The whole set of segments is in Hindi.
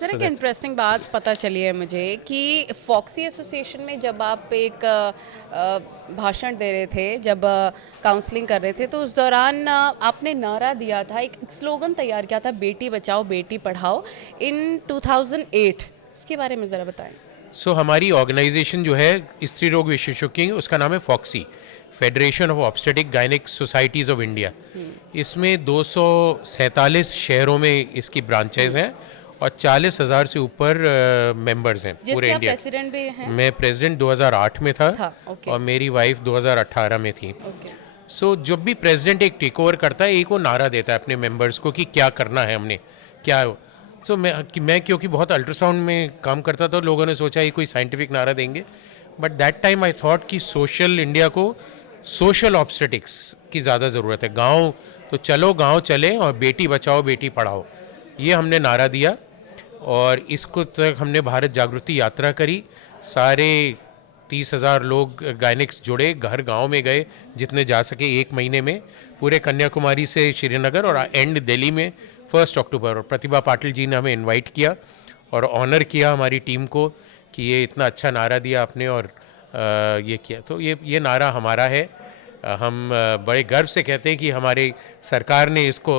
सर एक इंटरेस्टिंग बात पता चली है मुझे कि फॉक्सी एसोसिएशन में जब आप एक भाषण दे रहे थे, जब काउंसलिंग कर रहे थे, तो उस दौरान आपने नारा दिया था, एक स्लोगन तैयार किया था, बेटी बचाओ बेटी पढ़ाओ इन 2008। इसके बारे में ज़रा बताएं। हमारी ऑर्गेनाइजेशन जो है स्त्री रोग विशेषज्ञों की, उसका नाम है FOGSI, federation of obstetric gynaec societies of India. इसमें 247 शहरों में इसकी ब्रांचेज हैं और 40,000 से ऊपर मेंबर्स हैं पूरे जिसके आप इंडिया। प्रेसिडेंट भी हैं। मैं प्रेसिडेंट 2008 में था ओके। और मेरी वाइफ 2018 में थी। ओके। जब भी प्रेसिडेंट एक टेक ओवर करता है, एक वो नारा देता है अपने मेंबर्स को कि क्या करना है हमने, क्या। मैं क्योंकि बहुत अल्ट्रासाउंड में काम करता था, लोगों ने सोचा ये कोई साइंटिफिक नारा देंगे, but that time I thought कि सोशल इंडिया को सोशल ऑब्स्टेटिक्स की ज़्यादा ज़रूरत है। गांव तो चलो, गांव चलें और बेटी बचाओ बेटी पढ़ाओ, ये हमने नारा दिया। और इसको तक हमने भारत जागृति यात्रा करी। सारे 30,000 लोग गायनिक्स जुड़े, घर गांव में गए जितने जा सके, एक महीने में पूरे कन्याकुमारी से श्रीनगर और एंड दिल्ली में 1 अक्टूबर। और प्रतिभा पाटिल जी ने हमें इनवाइट किया और ऑनर किया हमारी टीम को कि ये इतना अच्छा नारा दिया आपने और ये किया। तो ये नारा हमारा है। हम बड़े गर्व से कहते हैं कि हमारे सरकार ने इसको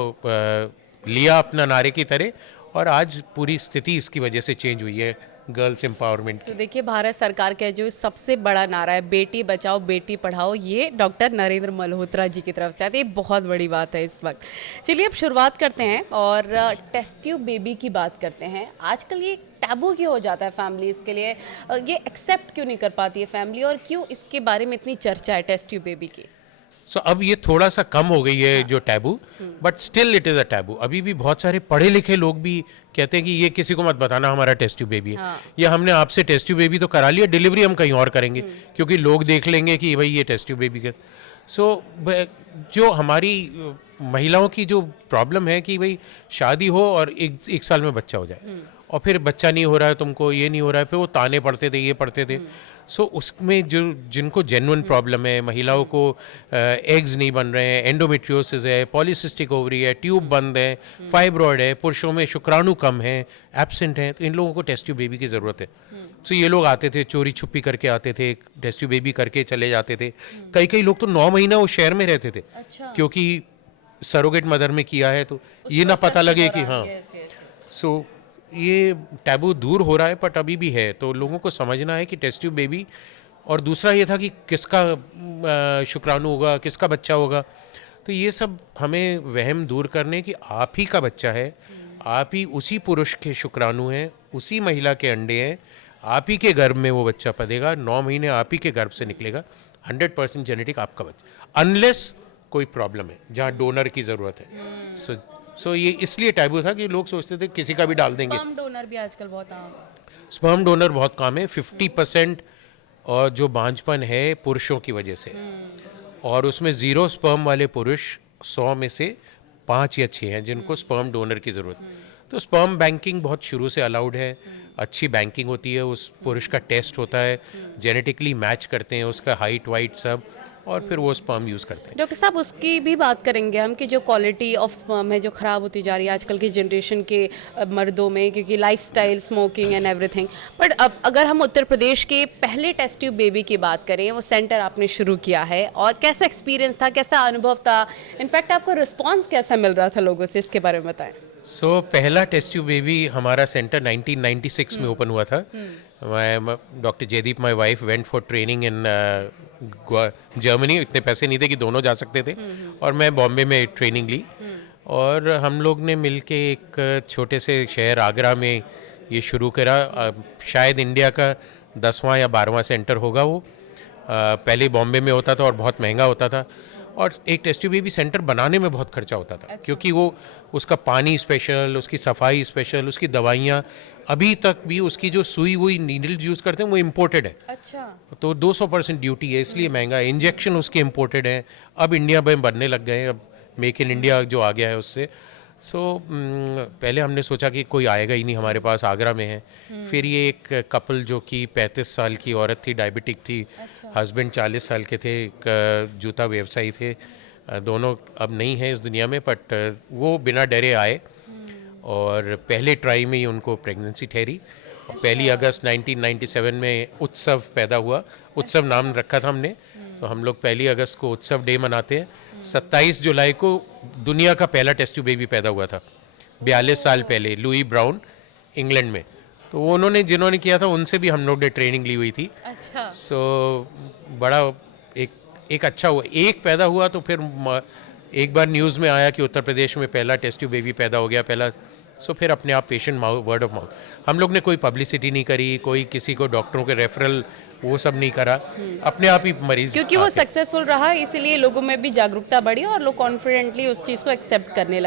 लिया अपना नारे की तरह, और आज पूरी स्थिति इसकी वजह से चेंज हुई है गर्ल्स एम्पावरमेंट तो की। देखिए, भारत सरकार का जो सबसे बड़ा नारा है बेटी बचाओ बेटी पढ़ाओ, ये डॉक्टर नरेंद्र मल्होत्रा जी की तरफ से आता है। ये बहुत बड़ी बात है इस वक्त। चलिए अब शुरुआत करते हैं और टेस्ट ट्यूब बेबी की बात करते हैं। आजकल ये टैबू क्यों हो जाता है फैमिलीज के लिए? ये एक्सेप्ट क्यों नहीं कर पाती है फैमिली, और क्यों इसके बारे में इतनी चर्चा है टेस्ट ट्यूब बेबी की? अब ये थोड़ा सा कम हो गई है जो taboo, but still it is a taboo. अभी भी बहुत सारे पढ़े लिखे लोग भी कहते हैं कि ये किसी को मत बताना हमारा टेस्ट ट्यूब बेबी है, या हमने आपसे टेस्ट ट्यूब बेबी तो करा लिया, डिलीवरी हम कहीं और करेंगे क्योंकि लोग देख लेंगे कि भाई ये टेस्ट ट्यूब बेबी का। जो हमारी महिलाओं की जो प्रॉब्लम है कि भाई शादी हो और एक साल में बच्चा हो जाए, और फिर बच्चा नहीं हो रहा है, तुमको ये नहीं हो रहा है, फिर वो ताने पड़ते थे, ये पढ़ते थे। उसमें जो जिनको जेन्युइन प्रॉब्लम है, महिलाओं को एग्स नहीं बन रहे हैं, एंडोमेट्रियोसिस है, पॉलीसिस्टिक ओवरी है, ट्यूब बंद है, फाइब्रॉयड है, पुरुषों में शुक्राणु कम है, एब्सेंट हैं, तो इन लोगों को टेस्ट ट्यूब बेबी की ज़रूरत है। ये लोग आते थे, चोरी छुपी करके आते थे, टेस्ट ट्यूब बेबी करके चले जाते थे। कई लोग तो 9 महीना उस शहर में रहते थे। अच्छा। क्योंकि सरोगेट मदर में किया है तो ये ना पता लगे कि हाँ। सो ये टैबू दूर हो रहा है, बट अभी भी है, तो लोगों को समझना है कि टेस्ट ट्यूब बेबी। और दूसरा ये था कि किसका शुक्राणु होगा, किसका बच्चा होगा, तो ये सब हमें वहम दूर करने कि आप ही का बच्चा है, आप ही उसी पुरुष के शुक्राणु हैं, उसी महिला के अंडे हैं, आप ही के गर्भ में वो बच्चा पलेगा, 9 महीने आप ही के गर्भ से निकलेगा, 100% जेनेटिक आपका बच्चा, अनलेस कोई प्रॉब्लम है जहाँ डोनर की ज़रूरत है। सो ये इसलिए टैबू था कि लोग सोचते थे किसी का भी डाल देंगे। स्पर्म डोनर भी आजकल बहुत आम है। स्पर्म डोनर बहुत कम है, 50% और जो बांझपन है पुरुषों की वजह से, और उसमें 0 स्पर्म वाले पुरुष 100 में से 5 या 6 हैं जिनको स्पर्म डोनर की ज़रूरत। तो स्पर्म बैंकिंग बहुत शुरू से अलाउड है, अच्छी बैंकिंग होती है, उस पुरुष का टेस्ट होता है, जेनेटिकली मैच करते हैं उसका हाइट वाइट सब, और फिर वो स्पर्म यूज़ करते हैं। डॉक्टर साहब, उसकी भी बात करेंगे हम कि जो क्वालिटी ऑफ स्पर्म है जो ख़राब होती जा रही है आजकल की जनरेशन के मर्दों में, क्योंकि lifestyle, smoking and everything. But अब अगर हम उत्तर प्रदेश के पहले टेस्ट ट्यूब बेबी की बात करें, वो सेंटर आपने शुरू किया है, और कैसा एक्सपीरियंस था, कैसा अनुभव था, इनफैक्ट आपको रिस्पॉन्स कैसा मिल रहा था लोगों से, इसके बारे में बताएं। पहला टेस्ट ट्यूब बेबी हमारा सेंटर 1996 में ओपन हुआ था। Doctor Jaideep, my wife, went for training in Germany. इतने पैसे नहीं थे कि दोनों जा सकते थे, और मैं बॉम्बे में ट्रेनिंग ली, और हम लोग ने मिलके एक छोटे से शहर आगरा में ये शुरू करा। शायद इंडिया का 10वां या 12वां सेंटर होगा वो। पहले बॉम्बे में होता था और बहुत महंगा होता था, और एक टेस्ट ट्यूब बेबी सेंटर बनाने में बहुत खर्चा होता था। अच्छा। क्योंकि वो उसका पानी स्पेशल, उसकी सफाई स्पेशल, उसकी दवाइयाँ, अभी तक भी उसकी जो सुई हुई नीडल यूज़ करते हैं वो इम्पोर्टेड है। अच्छा। तो 200% ड्यूटी है, इसलिए महंगा है। इंजेक्शन उसके इम्पोर्टेड हैं, अब इंडिया में बनने लग गए हैं, अब मेक इन इंडिया जो आ गया है उससे। पहले हमने सोचा कि कोई आएगा ही नहीं हमारे पास, आगरा में है। फिर ये एक कपल जो कि 35 साल की औरत थी, डायबिटिक थी। अच्छा। हस्बैंड 40 साल के थे, एक जूता व्यवसायी थे। दोनों अब नहीं हैं इस दुनिया में, बट वो बिना डरे आए, और पहले ट्राई में ही उनको प्रेगनेंसी ठहरी। और 1 अगस्त 1997 में उत्सव पैदा हुआ, उत्सव नाम रखा था हमने। तो हम लोग 1 अगस्त को उत्सव डे मनाते हैं। 27 जुलाई को दुनिया का पहला टेस्ट ट्यूब बेबी पैदा हुआ था, 42 साल पहले, लुई ब्राउन, इंग्लैंड में। तो उन्होंने जिन्होंने किया था उनसे भी हम लोग ने ट्रेनिंग ली हुई थी। अच्छा। सो बड़ा एक अच्छा हुआ, एक पैदा हुआ तो फिर एक बार न्यूज़ में आया कि उत्तर प्रदेश में पहला टेस्ट ट्यूब बेबी पैदा हो गया, पहला। सो फिर अपने आप पेशेंट वर्ड ऑफ माउथ, हम लोग ने कोई पब्लिसिटी नहीं करी, कोई किसी को डॉक्टरों के रेफरल वो सब नहीं करा, अपने आप ही मरीज क्योंकि वो आते। सक्सेसफुल रहा, इसीलिए लोगों में भी जागरूकता बढ़ी और लोग कॉन्फिडेंटली उस चीज़ को एक्सेप्ट करने लगे।